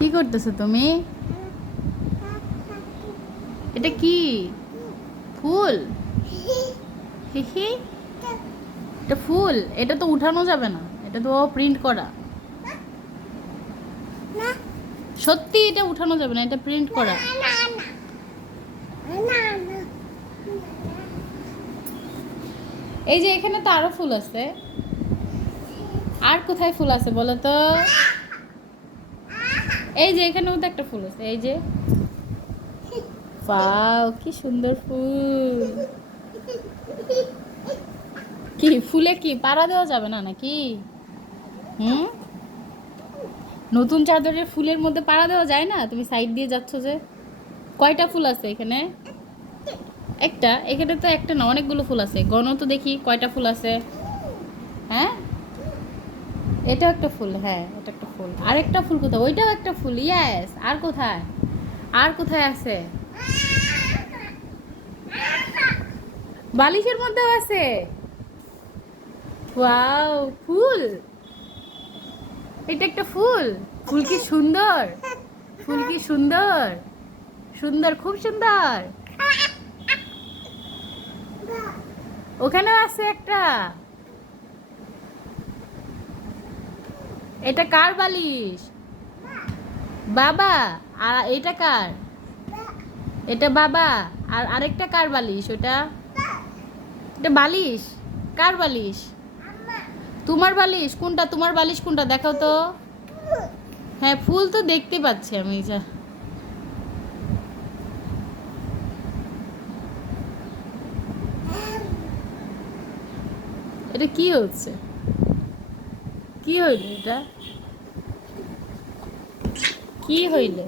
কি করতেছো তুমি? এটা কি ফুল? হি হি, এটা ফুল, এটা তো উঠানো যাবে না, এটা তো প্রিন্ট করা। সত্যি এটা উঠানো যাবে না, এটা প্রিন্ট করা। এই যে এখানে তো আরো ফুল আছে। আর কোথায় ফুল আছে বলো তো? এই যে এখানেও তো একটা ফুল আছে, এই যে। ওয়াও, কি সুন্দর ফুল! কি ফুলে কি পাড়া দেওয়া যাবে না নাকি? হুম, নতুন চাদরের ফুলের মধ্যে পাড়া দেওয়া যায় না? তুমি সাইড দিয়ে যাচ্ছ যে। কয়টা ফুল আছে এখানে? একটা? এখানে তো একটা না, অনেকগুলো ফুল আছে। গণ তো দেখি কয়টা ফুল আছে। হ্যাঁ, এটা একটা ফুল, হ্যাঁ এটা একটা ফুল। আরেকটা ফুল কোথায়? ওইটাও একটা ফুল, ইয়েস। আর কোথায়? আর কোথায় আছে? বালিশের মধ্যেও আছে। ওয়াও, ফুল! এটা একটা ফুল। ফুল কি সুন্দর! ফুল কি সুন্দর! সুন্দর, খুব সুন্দর। ওখানেও আছে একটা। এটা কার বালিশ? বাবা। আর এটা কার? এটা বাবা। আর আরেকটা কার বালিশ ওটা? এটা বালিশ? কার বালিশ? তোমার বালিশ কোনটা? তোমার বালিশ কোনটা দেখাও তো। হ্যাঁ, ফুল তো দেখতে পাচ্ছি আমি, যা। এটা কি হচ্ছে? কি হইল এটা? কি হইলে?